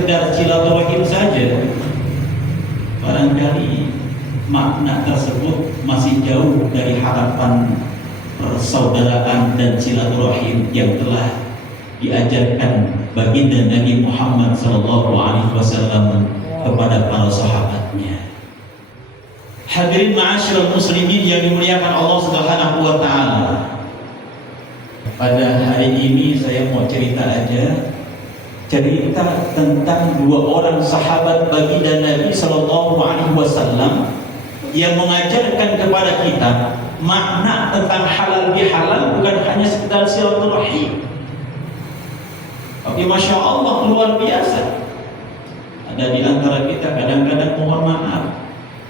sekedar silaturahim saja, barangkali makna tersebut masih jauh dari harapan persaudaraan dan silaturahim yang telah diajarkan baginda Nabi Muhammad SAW kepada para sahabatnya. Hadirin ma'asyiral muslimin yang dimuliakan Allah Subhanahu wa taala. Pada hari ini saya mau cerita tentang dua orang sahabat baginda Nabi SAW yang mengajarkan kepada kita makna tentang halal bihalal, bukan hanya sekedar silaturahim, tapi masya Allah luar biasa. Ada di antara kita kadang-kadang mohon maaf,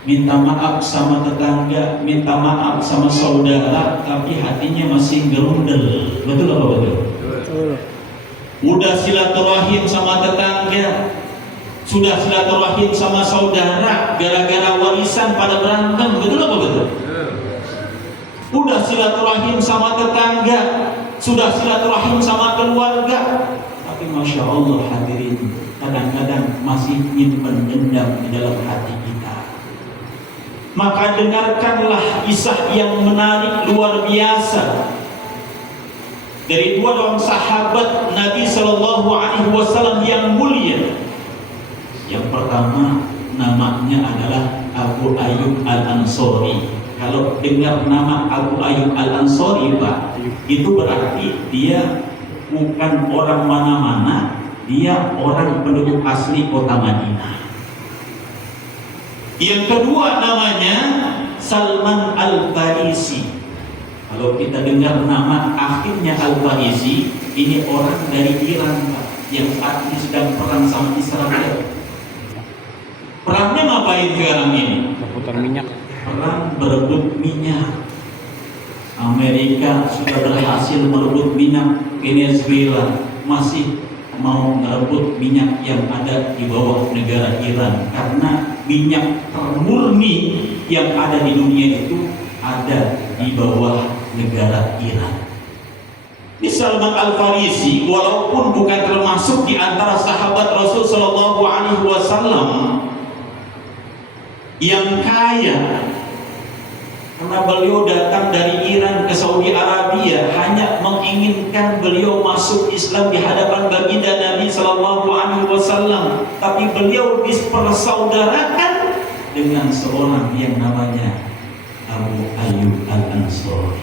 minta maaf sama tetangga, minta maaf sama saudara, tapi hatinya masih gerundel. Betul apa betul? Betul. Udah silaturahim sama tetangga, sudah silaturahim sama saudara, gara-gara warisan pada berantem. Betul apa betul? Udah silaturahim sama tetangga, sudah silaturahim sama keluarga, tapi masya Allah hadirin, kadang-kadang masih nyimpen dendam di dalam hati kita. Maka dengarkanlah kisah yang menarik luar biasa dari dua orang sahabat Nabi SAW yang mulia. Yang pertama namanya adalah Abu Ayyub Al-Ansari. Kalau dengar nama Abu Ayyub Al-Ansari, Pak, itu berarti dia bukan orang mana-mana, dia orang penduduk asli kota Madinah. Yang kedua namanya Salman Al-Farisi. Kalau kita dengar nama akhirnya Al-Farisi, ini orang dari Iran, Pak, yang saat ini sedang perang sama Israel. Perangnya ngapain sekarang ini? Rebutan minyak. Perang berebut minyak. Amerika sudah berhasil merebut minyak, Venezuela masih mau merebut minyak yang ada di bawah negara Iran, karena minyak termurni yang ada di dunia itu ada di bawah negara Iran. Ini Salman Al-Farisi, walaupun bukan termasuk di antara sahabat Rasul Shallallahu Alaihi Wasallam yang kaya, karena beliau datang dari Iran ke Saudi Arabia hanya menginginkan beliau masuk Islam di hadapan baginda Nabi Sallallahu Alaihi Wasallam, tapi beliau dipersaudarakan dengan seorang yang namanya Abu Ayyub Al-Ansari.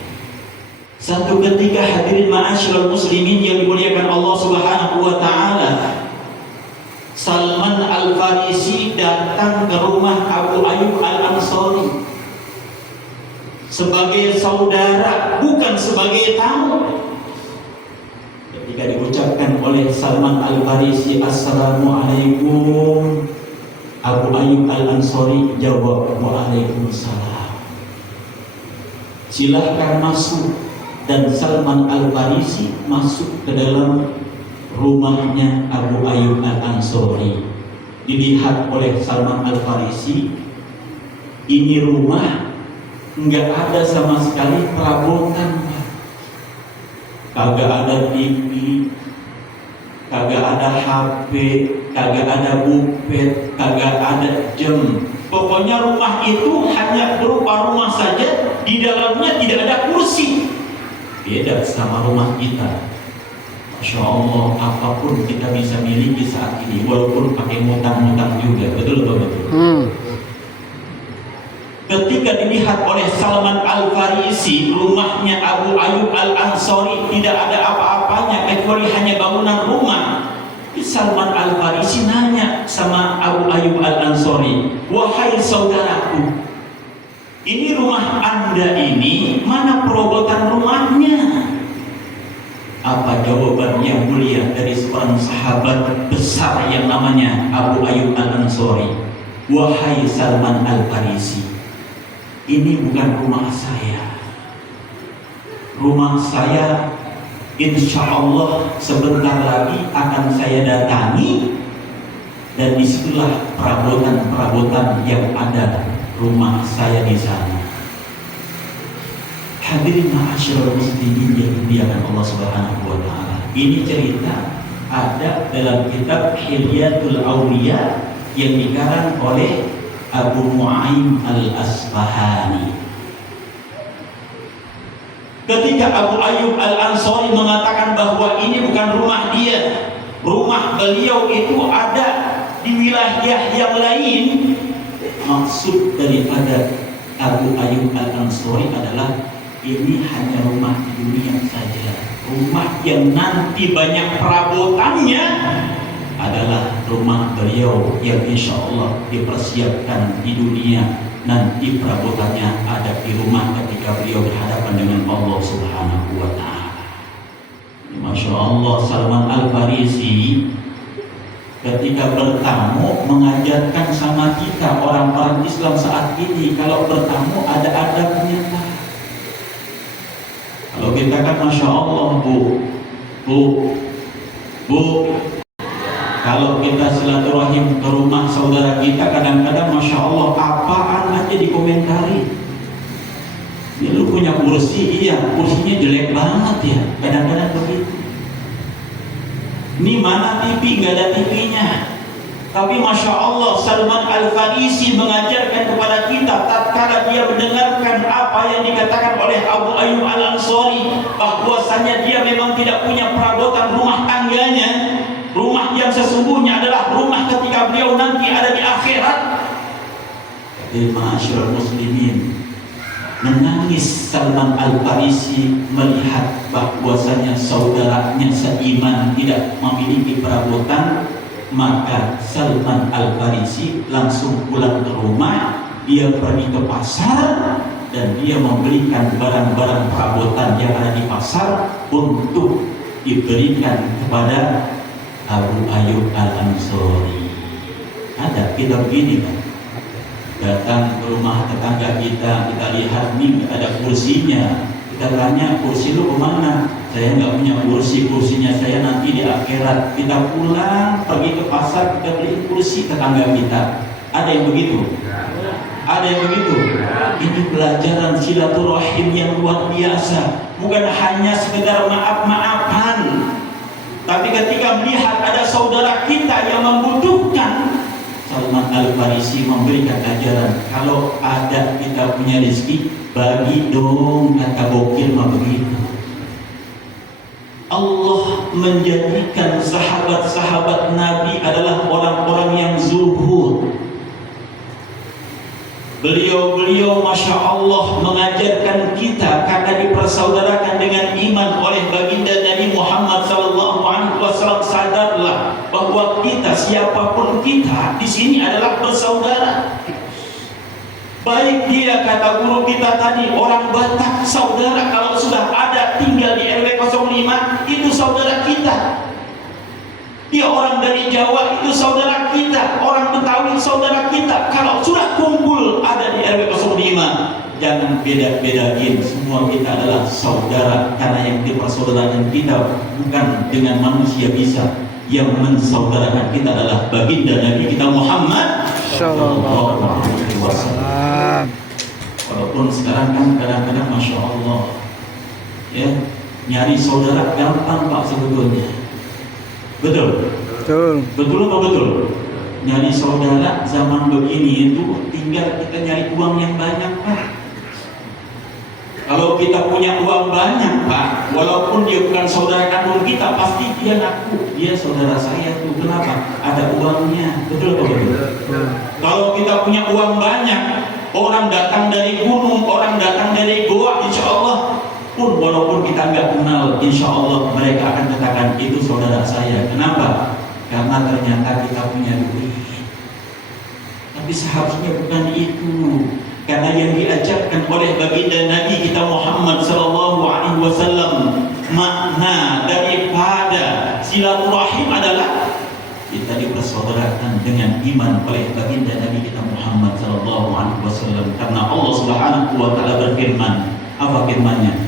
Satu ketika hadirin ma'asyiral muslimin yang dimuliakan Allah Subhanahu wa taala, Salman Al-Farisi datang ke rumah Abu Ayyub Al-Ansari sebagai saudara, bukan sebagai tamu. Ketika diucapkan oleh Salman Al-Farisi, "Assalamualaikum," Abu Ayyub Al-Ansari jawab, "Waalaikumsalam." Silahkan masuk. Dan Salman Al-Farisi masuk ke dalam rumahnya Abu Ayyub Al-Ansari. Dilihat oleh Salman Al-Farisi, ini rumah nggak ada sama sekali perabotan, kagak ada TV, kagak ada HP, kagak ada bufet, kagak ada jam. Pokoknya rumah itu hanya berupa rumah saja, di dalamnya tidak ada kursi. Beda sama rumah kita. Masya Allah, apapun kita bisa miliki saat ini, walaupun pakai mutang-mutang juga. Betul atau betul? Ketika dilihat oleh Salman Al-Farisi, rumahnya Abu Ayyub Al-Ansari tidak ada apa-apanya kecuali hanya bangunan rumah. Salman Al-Farisi nanya sama Abu Ayyub Al-Ansari, "Wahai saudaraku, ini rumah Anda ini, mana perabotan rumahnya?" Apa jawaban yang mulia dari seorang sahabat besar yang namanya Abu Ayyub Al-Ansari? "Wahai Salman Al-Farisi, ini bukan rumah saya. Rumah saya insya Allah sebentar lagi akan saya datangi, dan disitulah perabotan-perabotan yang ada rumah saya di sana." Hadirin ma'asyiral muslimin yang dimuliakan Allah Subhanahu wa taala. Ini cerita ada dalam kitab Hilyatul Auliya yang dikarang oleh Abu Nu'aim Al-Asbahani. Ketika Abu Ayyub Al-Ansari mengatakan bahwa ini bukan rumah dia, rumah beliau itu ada di wilayah yang lain, maksud daripada Abu Ayyub Al-Ansari adalah ini hanya rumah di dunia saja. Rumah yang nanti banyak perabotannya adalah rumah beliau yang insya Allah dipersiapkan di dunia. Nanti perabotannya ada di rumah ketika beliau berhadapan dengan Allah Subhanahu wa Ta'ala. Masya Allah, Salman Al-Farisi ketika bertamu mengajarkan sama kita orang-orang Islam saat ini, kalau bertamu ada adabnya. Kalau kita kan Masya Allah, Bu, kalau kita silaturahim ke rumah saudara kita, kadang-kadang Masya Allah apaan aja dikomentari. Ini lu punya kursi, iya kursinya jelek banget ya, kadang-kadang begitu. Ini mana TV, nggak ada TV-nya. Tapi Masya Allah, Salman Al-Farisi mengajarkan kepada kita tatkala dia mendengarkan apa yang dikatakan oleh Abu Ayyub Al-Ansari, bahwasanya dia memang tidak punya perabotan rumah tangganya. Rumah yang sesungguhnya adalah rumah ketika beliau nanti ada di akhirat. Jadi ma'asyiral muslimin, menangis Salman Al-Farisi melihat bahwasanya saudaranya seiman tidak memiliki perabotan. Maka Salman Al-Farisi langsung pulang ke rumah, dia pergi ke pasar dan dia membelikan barang-barang perabotan yang ada di pasar untuk diberikan kepada Abu Ayyub Al-Ansari. Ada kita begini kan, datang ke rumah tetangga kita lihat nih ada kursinya, kita tanya kursi lu kemana? Saya nggak punya kursi, kursinya saya nanti di akhirat. Kita pulang pergi ke pasar, kita beli kursi tetangga kita. Ada yang begitu? Ada yang begitu? Ini pelajaran silaturahim yang luar biasa, bukan hanya sekedar maaf-maafan. Tapi ketika melihat ada saudara kita yang membutuhkan, Salman Al-Farisi memberikan ajaran, kalau ada kita punya rezeki, bagi dong, kata bokil mah begitu. Allah menjadikan sahabat-sahabat Nabi adalah orang-orang yang zuhud. Beliau-beliau Masya Allah mengajarkan kita karena dipersaudarakan dengan iman oleh baginda Nabi Muhammad SAW. Sadarlah bahwa kita, siapapun kita di sini adalah bersaudara. Baik dia, kata guru kita tadi, orang Batak saudara, kalau sudah ada tinggal di RW 05 itu saudara kita. Dia orang dari Jawa itu saudara kita, orang Betawi saudara kita. Kalau sudah kumpul ada di RW 05, jangan beda-bedain, semua kita adalah saudara. Karena yang dipersaudarakan kita bukan dengan manusia bisa, yang mensaudarakan kita adalah baginda Nabi kita Muhammad Sallallahu Alaihi Wasallam. Walaupun sekarang kan kadang-kadang Masya Allah ya, nyari saudara gampang Pak sebetulnya. Betul? Betul apa betul? Nyari saudara zaman begini itu tinggal kita nyari uang yang banyak Pak. Kalau kita punya uang banyak Pak, walaupun dia bukan saudara kandung kita, pasti dia ngaku dia saudara saya tuh. Kenapa? Ada uangnya. Betul apa betul? Kalau kita punya uang banyak, orang datang dari gunung, orang datang dari goa, insya Allah pun walaupun kita nggak kenal, insya Allah mereka akan katakan itu saudara saya. Kenapa? Karena ternyata kita punya duit. Tapi seharusnya bukan itu. Karena yang diajarkan oleh baginda Nabi kita Muhammad Sallallahu Alaihi Wasallam, makna daripada silaturahim adalah kita dipersaudarakan dengan iman oleh baginda Nabi kita Muhammad Sallallahu Alaihi Wasallam. Karena Allah Subhanahu Wa Taala berfirman, apa firman-Nya?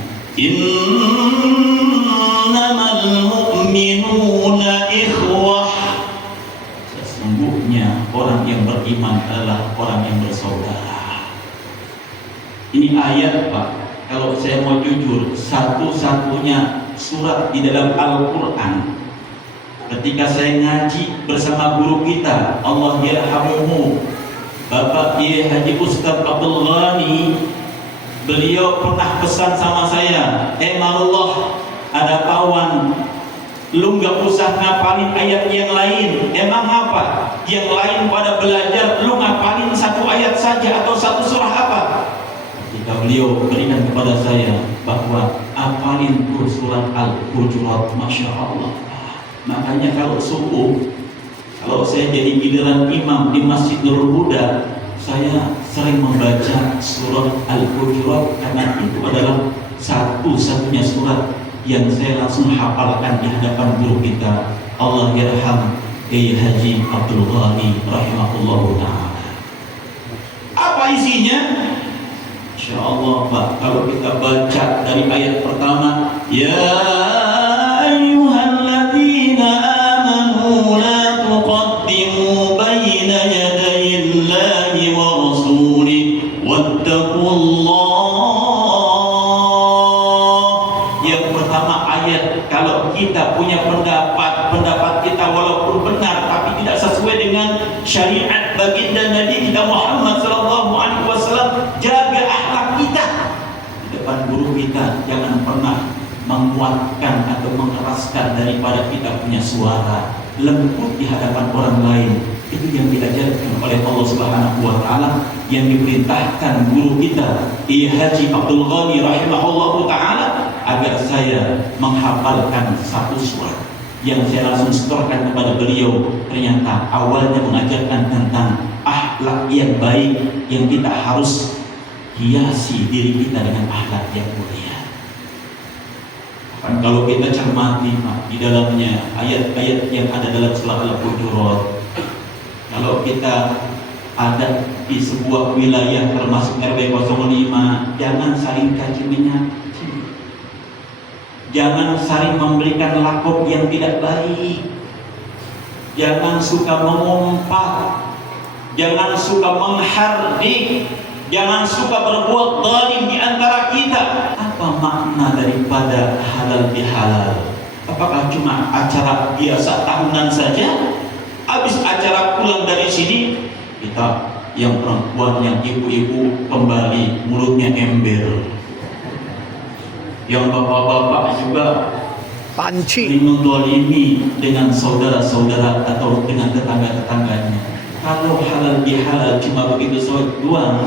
Innamal mu'minuna ikhwah. Sesungguhnya orang yang beriman adalah orang yang bersaudara. Ini ayat Pak, kalau saya mau jujur, satu-satunya surat di dalam Al-Quran ketika saya ngaji bersama guru kita, Allah yarhamuhu, Bapak Kiai Haji Ustaz Abdul Ghani, beliau pernah pesan sama saya, Marullah, ada kawan, lu nggak usah ngapalin ayat yang lain. Emang apa? Yang lain pada belajar, lu ngapalin satu ayat saja atau satu surah apa? Ketika beliau berikan kepada saya bahwa apalin tuh surat Al-Hujurat, Masya Allah. Makanya kalau subuh, kalau saya jadi giliran imam di Masjid Nurul Huda, saya sering membaca surat Al-Hujurat karena itu adalah satu-satunya surat yang saya langsung hafalkan di hadapan guru kita, Allah yarham Kiai Haji Abdul Ghani rahimahullah ta'ala. Apa isinya? Insya Allah Pak, kalau kita baca dari ayat pertama, ya ayyuhalladzina amanu la tuqaddimu baina yadayillahi wa rasulih wattaqullah. Kalau kita punya pendapat kita walaupun benar tapi tidak sesuai dengan syariat baginda Nabi kita Muhammad sallallahu alaihi wasallam, jaga akhlak kita di depan guru kita. Jangan pernah menguatkan atau mengeraskan daripada kita punya suara, lembut di hadapan orang lain. Itu yang diajarkan oleh Allah Subhanahu wa taala, yang diperintahkan guru kita Kiai Haji Abdul Ghani rahimahullahu taala agar saya menghafalkan satu surat yang saya langsung setorkan kepada beliau. Ternyata awalnya mengajarkan tentang akhlak yang baik yang kita harus hiasi diri kita dengan akhlak yang mulia. Dan kalau kita cermati di dalamnya ayat-ayat yang ada dalam surah Al-Hujurat, kalau kita ada di sebuah wilayah termasuk RW 05, jangan saling caci menyaki, jangan saling memberikan lakop yang tidak baik, jangan suka mengumpat, jangan suka menghardik, jangan suka berbuat zalim di antara kita. Apa makna daripada halal bihalal? Apakah cuma acara biasa tahunan saja? Habis acara pulang dari sini, kita yang perempuan, yang ibu-ibu kembali mulutnya ember, yang bapak-bapak juga panci mendolimi dengan saudara-saudara atau dengan tetangga-tetangganya. Kalau halal bihalal cuma begitu doang,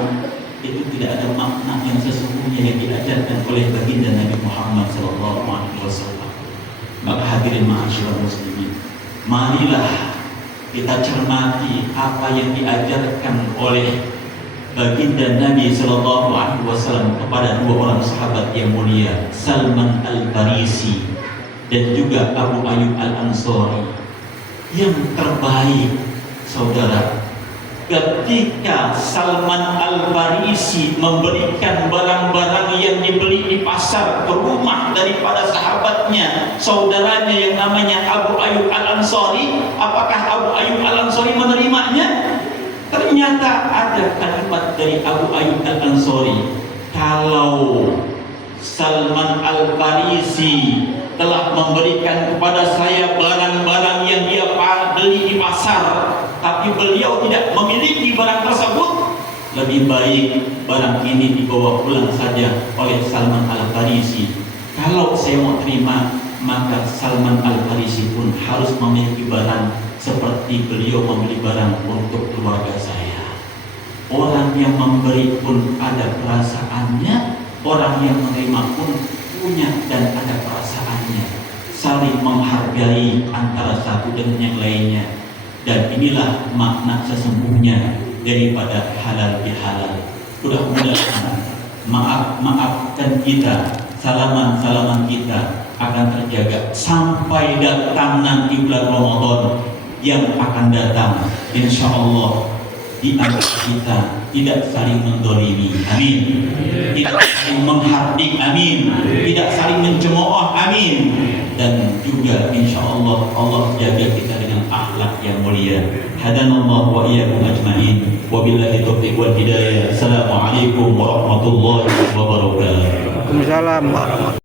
itu tidak ada makna yang sesungguhnya yang diajarkan oleh baginda Nabi Muhammad SAW. Maka hadirin ma'asyiral muslimin, marilah kita cermati apa yang diajarkan oleh baginda Nabi Sallallahu Alaihi Wasallam kepada dua orang sahabat yang mulia, Salman Al-Farisi dan juga Abu Ayyub Al-Ansari. Yang terbaik, saudara, ketika Salman Al-Farisi memberikan barang-barang yang dibeli di pasar ke rumah daripada sahabatnya, saudaranya yang namanya Abu Ayyub Al-Ansari, apakah Abu Ayyub Al-Ansari menerimanya? Ternyata ada kalimat dari Abu Ayyub Al-Ansari, kalau Salman Al-Farisi telah memberikan kepada saya barang-barang yang dia beli di pasar, tapi beliau tidak memiliki barang tersebut, lebih baik barang ini dibawa pulang saja oleh Salman Al-Farisi. Kalau saya mau terima, maka Salman Al-Farisi pun harus memiliki barang seperti beliau membeli barang untuk keluarga saya. Orang yang memberi pun ada perasaannya, orang yang menerima pun punya dan ada perasaannya. Saling menghargai antara satu dengan yang lainnya. Dan inilah makna sesungguhnya daripada halal bihalal. Mudah-mudahan maafkan kita, salaman kita akan terjaga sampai datang nanti bulan Ramadan yang akan datang. Insya Allah di antara kita tidak saling mendolimi, amin. Tidak saling menghardik, amin. Tidak saling mencemooh, amin. Dan juga insya Allah Allah jaga kita dengan akhlak yang mulia. Hadanallahu wa iyyakum ajma'in. Wabillahi taufiq wal hidayah. Assalamualaikum warahmatullahi wabarakatuh. Waalaikumsalam warahmatullahi wabarakatuh.